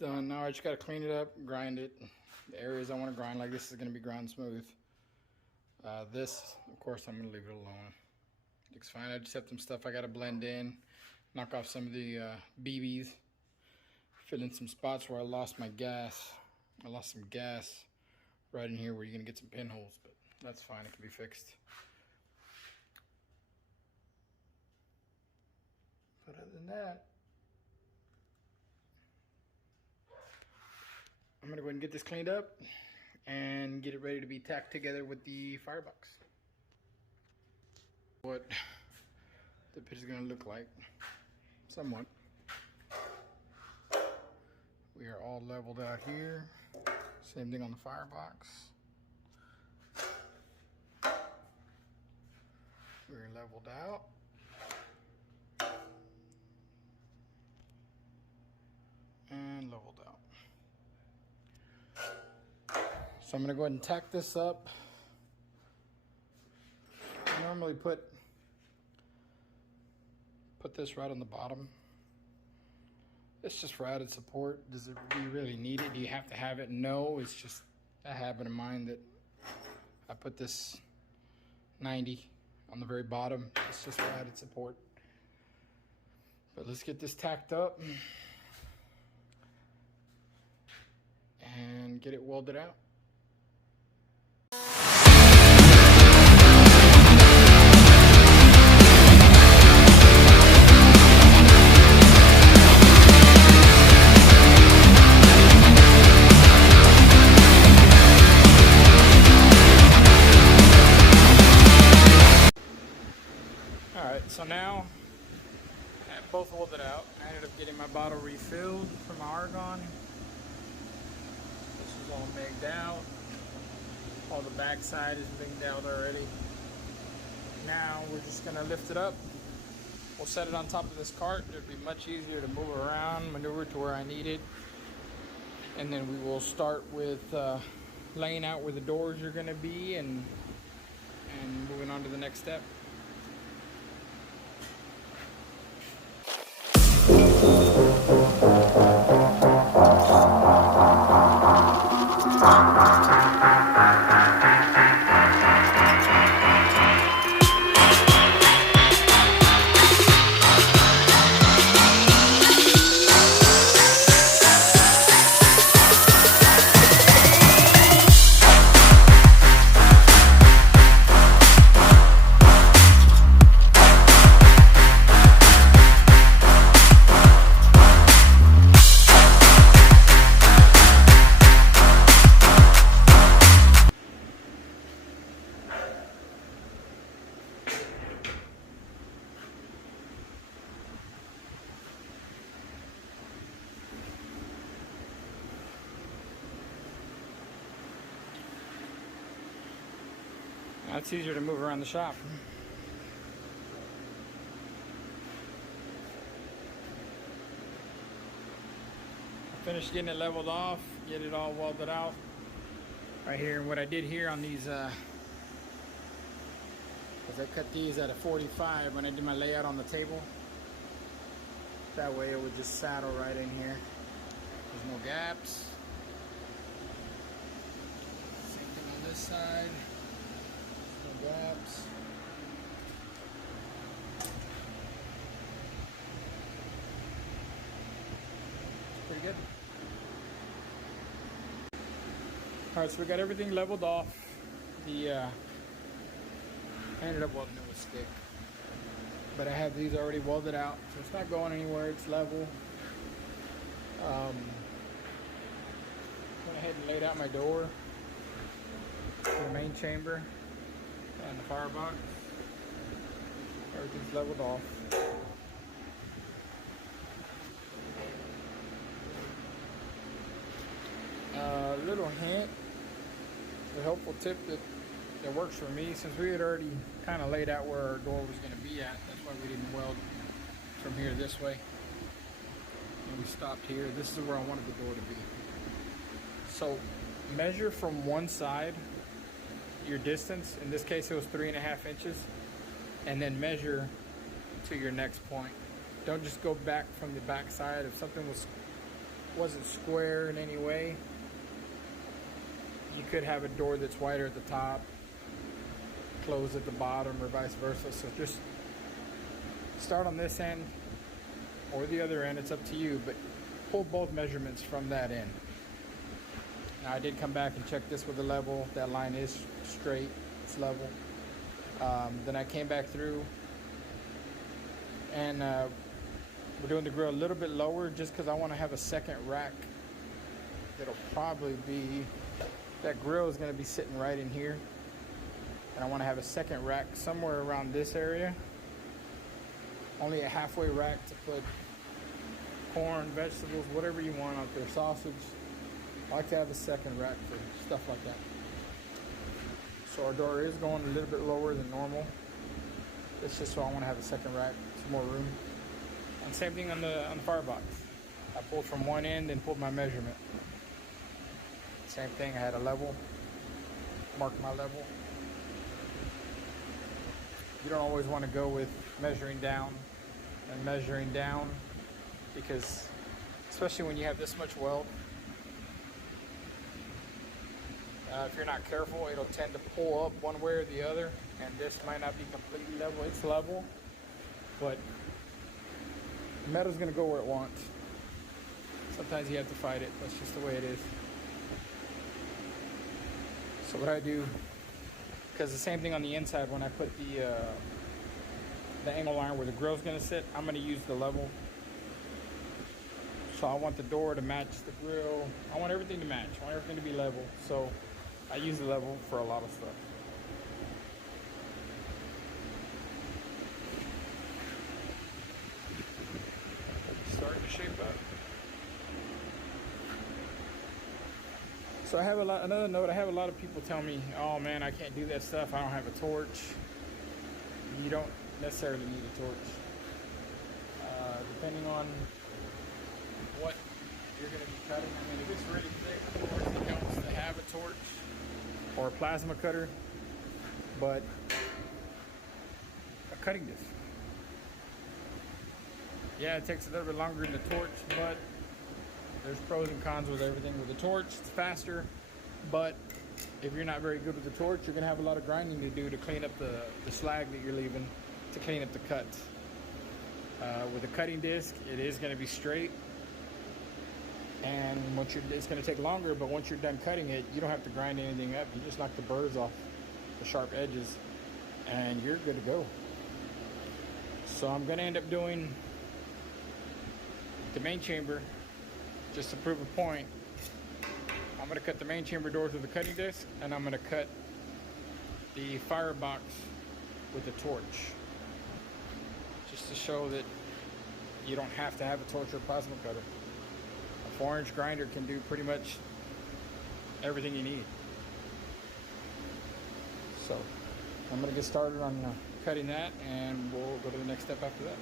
done. Now I just gotta clean it up, grind it. The areas I want to grind, like this, is gonna be ground smooth. This, of course, I'm gonna leave it alone. Looks fine. I just have some stuff I gotta blend in, knock off some of the BBs, fill in some spots where I lost my gas. I lost some gas right in here where you're gonna get some pinholes, but that's fine. It can be fixed. But other than that, I'm gonna go ahead and get this cleaned up and get it ready to be tacked together with the firebox. What the pit is gonna look like, somewhat. We are all leveled out here. Same thing on the firebox. We're leveled out. And leveled out. So I'm gonna go ahead and tack this up. I normally put this right on the bottom. It's just for added support. Do you really need it? Do you have to have it? No, it's just a habit of mine that I put this 90 on the very bottom. It's just for added support. But let's get this tacked up and get it welded out. Alright, so now I have both welded out. I ended up getting my bottle refilled from my argon. This is all migged out. All the backside is migged out already. Now we're just gonna lift it up. We'll set it on top of this cart. It'll be much easier to move around, maneuver to where I need it. And then we will start with laying out where the doors are gonna be and moving on to the next step. Now it's easier to move around the shop. I finished getting it leveled off, get it all welded out right here. And what I did here on these, was I cut these at a 45 when I did my layout on the table. That way it would just saddle right in here. There's no gaps. Same thing on this side. No gaps. It's pretty good. Alright, so we got everything leveled off. I ended up welding it with stick. But I have these already welded out, so it's not going anywhere, it's level. Went ahead and laid out my door for the main chamber and the firebox. Everything's leveled off. Little hint, the helpful tip that works for me, since we had already kind of laid out where our door was going to be at. That's why we didn't weld from here this way. And we stopped here. This is where I wanted the door to be. So measure from one side your distance. In this case it was 3.5 inches. And then measure to your next point. Don't just go back from the back side. If something was wasn't square in any way. You could have a door that's wider at the top, closed at the bottom, or vice versa. So just start on this end or the other end, it's up to you, but pull both measurements from that end. Now I did come back and check this with the level. That line is straight, it's level. Then I came back through and we're doing the grill a little bit lower just because I want to have a second rack that'll probably be, that grill is going to be sitting right in here, and I want to have a second rack somewhere around this area, only a halfway rack to put corn, vegetables, whatever you want out there, sausage. I like to have a second rack for stuff like that. So our door is going a little bit lower than normal. It's just so I want to have a second rack, some more room. And same thing on the firebox. I pulled from one end and pulled my measurement. Same thing, I had a level, marked my level. You don't always want to go with measuring down and measuring down, because especially when you have this much weld, if you're not careful, it'll tend to pull up one way or the other, and this might not be completely level. It's level, but the metal's going to go where it wants. Sometimes you have to fight it. That's just the way it is. So what I do, because the same thing on the inside, when I put the angle iron where the grill's going to sit, I'm going to use the level. So I want the door to match the grill. I want everything to match. I want everything to be level. So I use the level for a lot of stuff. Starting to shape up. So I have another note, I have a lot of people tell me, oh man, I can't do that stuff, I don't have a torch. You don't necessarily need a torch. Depending on what you're going to be cutting. I mean, if it's really thick, of course it helps to have a torch or a plasma cutter, but a cutting disc. Yeah, it takes a little bit longer than the torch, but there's pros and cons with everything. With the torch, it's faster, but if you're not very good with the torch, you're gonna have a lot of grinding to do to clean up the slag that you're leaving, to clean up the cuts. With a cutting disc, it is gonna be straight, and it's gonna take longer, but once you're done cutting it, you don't have to grind anything up. You just knock the burrs off the sharp edges, and you're good to go. So I'm gonna end up doing the main chamber. Just to prove a point, I'm going to cut the main chamber doors with a cutting disc, and I'm going to cut the firebox with a torch. Just to show that you don't have to have a torch or a plasma cutter. A 4-inch grinder can do pretty much everything you need. So I'm going to get started on cutting that, and we'll go to the next step after that.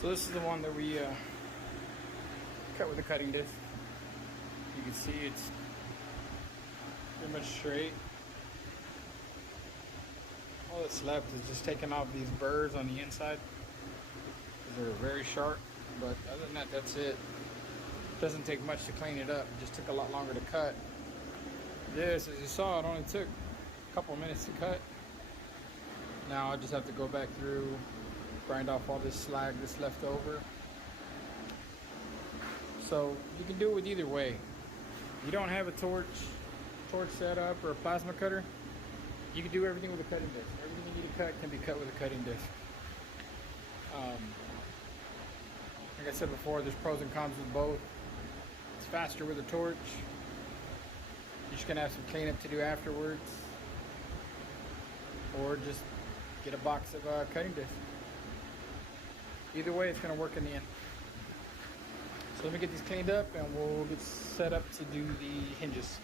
So this is the one that we cut with a cutting disc. You can see it's pretty much straight. All that's left is just taking off these burrs on the inside, because they're very sharp. But other than that, that's it. It doesn't take much to clean it up. It just took a lot longer to cut. This, as you saw, it only took a couple minutes to cut. Now I just have to go back through, grind off all this slag that's left over. So you can do it with either way. You don't have a torch setup or a plasma cutter, you can do everything with a cutting disc. Everything you need to cut can be cut with a cutting disc. Like I said before, there's pros and cons with both. It's faster with a torch. You're just gonna have some cleanup to do afterwards. or just get a box of cutting discs. Either way, it's going to work in the end. So let me get these cleaned up and we'll get set up to do the hinges.